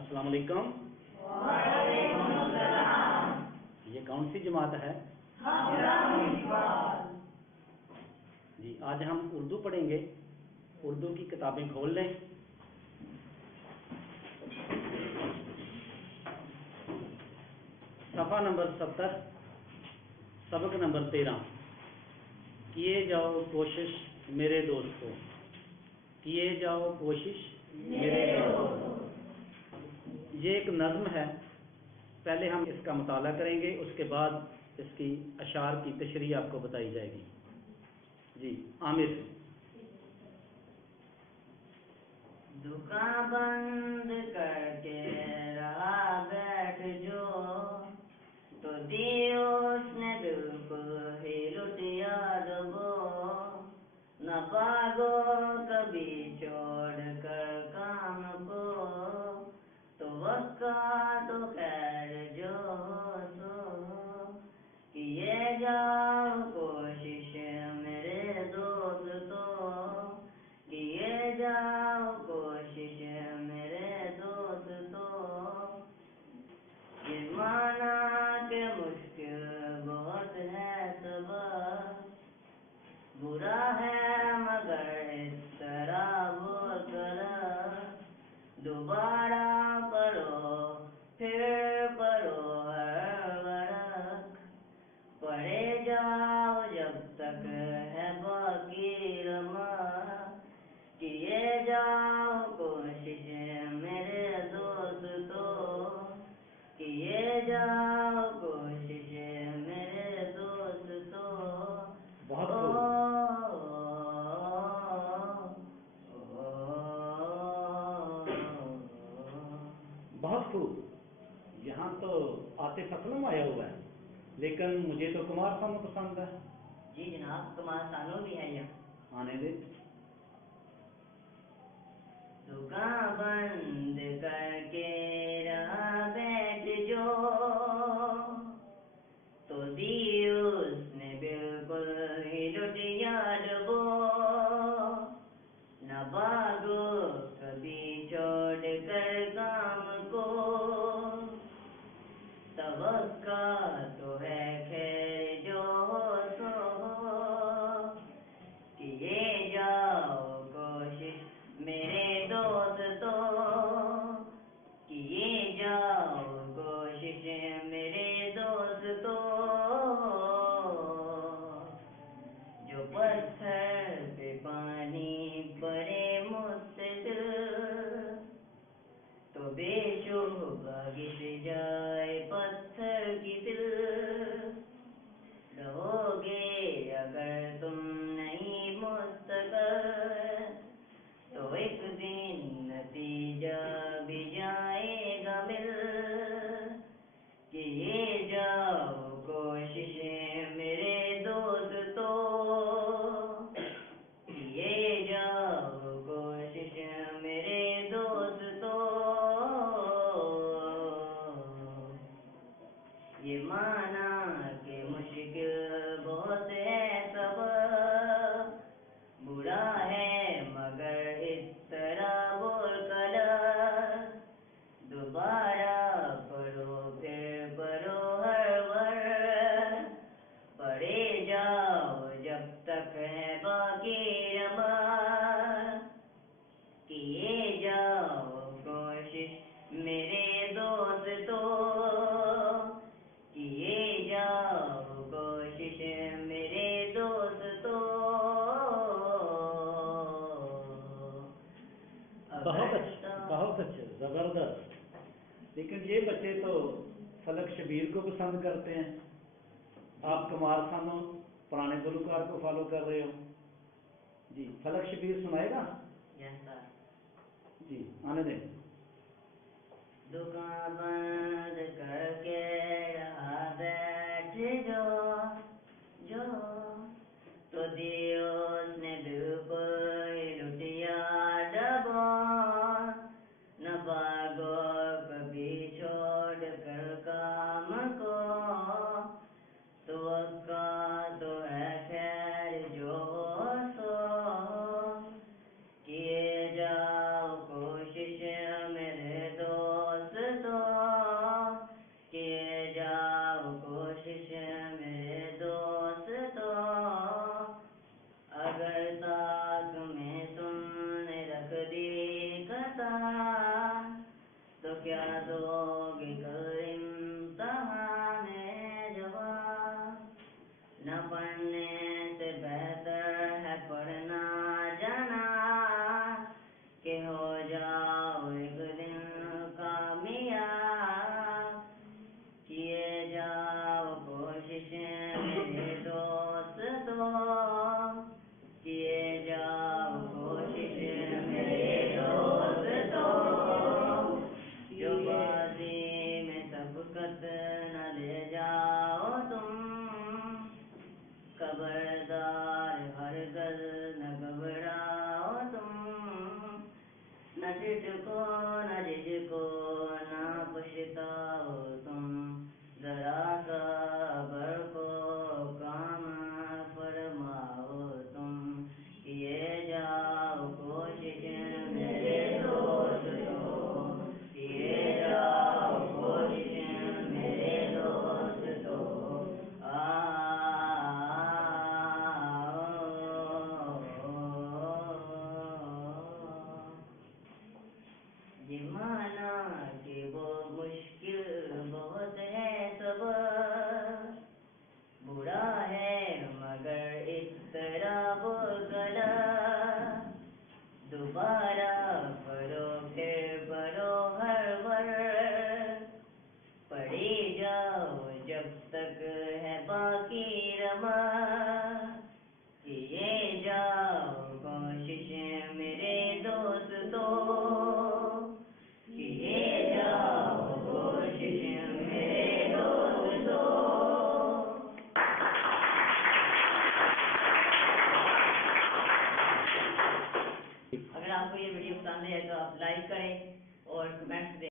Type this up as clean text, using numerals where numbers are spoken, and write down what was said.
السلام علیکم۔ وعلیکم السلام۔ یہ کون سی جماعت ہے؟ جی آج ہم اردو پڑھیں گے۔ اردو کی کتابیں کھول لیں۔ صفحہ نمبر 70، سبق نمبر 13۔ کیے جاؤ کوشش میرے دوستو، کیے جاؤ کوشش میرے دوستو۔ یہ ایک نظم ہے، پہلے ہم اس کا مطالعہ کریں گے، اس کے بعد اس کی اشعار کی تشریح آپ کو بتائی جائے گی۔ جی عامر۔ دکان بند کر کے رہا بیٹھ جو، تو دی اس نے بالکل ہی لٹیا ڈبو، نہ بھاگو کبھی چھوڑ کر کام کو، تو وقت کا تو خیر جو سو، کیے جاؤ کوشش میرے دوستو، کیے جاؤ کوشش میرے دوستو۔ یہ مانا کہ مشکل بہت ہے سبق، برا ہے مگر اس طرح بول کر، دوبارہ پڑھو پھر پڑھو ہر ورق، پڑھے جاؤ جب تک ہے باقی رمق، کیے جاؤ کوشش میرے دوستو، کیے جاؤ کوشش میرے دوستو۔ بہت خوب، بہت خوب۔ یہاں تو عاطف اسلم آیا ہوا ہے، لیکن مجھے تو کمار سانو پسند ہے۔ جی جناب، کمار سانو بھی ہے یہاں۔ آنے دے۔ دکان بند کر کے رہا بیٹھ جو، تو دی اس نے بالکل ہی لٹیا ڈبو، نہ بھاگو کبھی چھوڑ کر کام کو، توقع تو ہے خیر جو ہو سو، کیے جاؤ کوشش میرے دوستو، کیے جاؤ کوشش میرے دوستو۔ جو پتھر پہ پانی پڑے مستقل، تو بے شبہ گھس جائے پتھر کی دل، رہو گے اگر تم نہیں مستقل، تو ایک دن نتیجہ بھی جائے گا مل، کیے جاؤ کوشش میرے دوستو، کیے جاؤ کوشش میرے دوستو۔ یہ مانا کہ مشکل بہت ہے سبق، برا ہے مگر اس طرح بول کر، دوبارہ پڑھو پھر پڑھو ہر ور، پڑھے جاؤ جب تک ہے باقی رمق، کیے جاؤ کوشش میرے دوستو، کیے جاؤ کوشش میرے دوستو۔ بہت اچھا، بہت اچھا، زبردست۔ لیکن یہ بچے تو فلک شبیر کو پسند کرتے ہیں، آپ کمار خانوں پرانے گلوکار کو فالو کر رہے ہو۔ جی فلک شبیر سنائے گا؟ یس سر۔ جی آنے دیں۔ دکان بند کر کے رہا بیٹھ جو، تو دی اس نے بالکل ہی لٹیا ڈبو، نہ بھاگو کبھی چھوڑ کر کام کو، توقع تو ہے خیر جو ہو سو، کیے جاؤ کوشش میرے دوست کو نہ جج کو نہ پچھتاؤ تم ذرا صبر کو کام فرماؤ تم کیے جاؤ کوشش میرے دوستو کیے جاؤ کوشش میرے دوستو یہ مانا کہ وہ مشکل بہت ہے سب برا ہے مگر اس طرح وہ گلا دوبارہ پڑھو پھر پڑھو ہر ور پڑھی جاؤ جب تک ہے باقی رما کیے جاؤ کوشش میرے دوستو کیے جاؤ کوشش میرے دوستو اگر آپ کو یہ ویڈیو پسند ہے تو آپ لائک کریں اور کمنٹس دیں